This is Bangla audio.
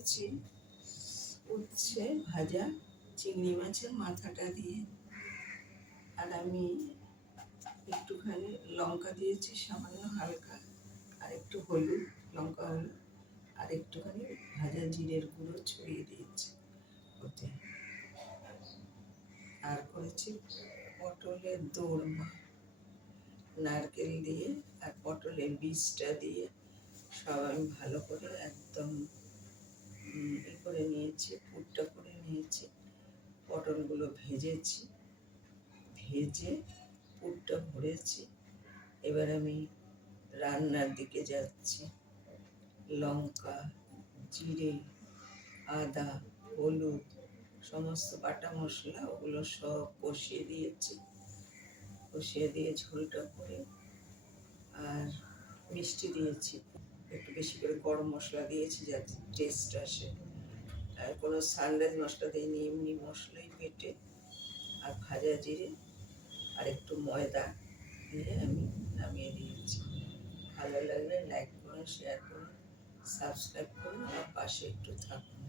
করেছি উচ্ছে ভাজা চিংড়ি মাছের মাথাটা দিয়ে। আর আমি একটুখানি লঙ্কা দিয়েছি সামান্য হালকা, আর একটু হলুদ, লঙ্কা হলুদ, আর একটুখানি ভাজা জিরের গুঁড়ো ছড়িয়ে দিয়েছি ওতে। আর করেছি পটলের দোরমা, নারকেল দিয়ে আর পটলের বীজটা দিয়ে সব আমি ভালো করে একদম করে নিয়েছি, পুরটা করে নিয়েছি। পটলগুলো ভেজেছি, ভেজে পুরটা ভরেছি। এবার আমি রান্নার দিকে যাচ্ছি। লঙ্কা, জিরে, আদা, হলুদ, সমস্ত বাটা মশলা ওগুলো সব কষিয়ে দিয়েছি। কষিয়ে দিয়ে ঝোলটা করে আর মিষ্টি দিয়েছি, একটু বেশি করে গরম মশলা দিয়েছি যাতে টেস্ট আসে। আর কোনো সানরাইজ মশলা দিইনি, এমনি মশলাই বেটে আর ভাজা জিরে আর একটু ময়দা দিয়ে আমি নামিয়ে দিয়েছি। ভালো লাগলে লাইক করুন, শেয়ার করুন, সাবস্ক্রাইব করুন, আর পাশে একটু থাকুন।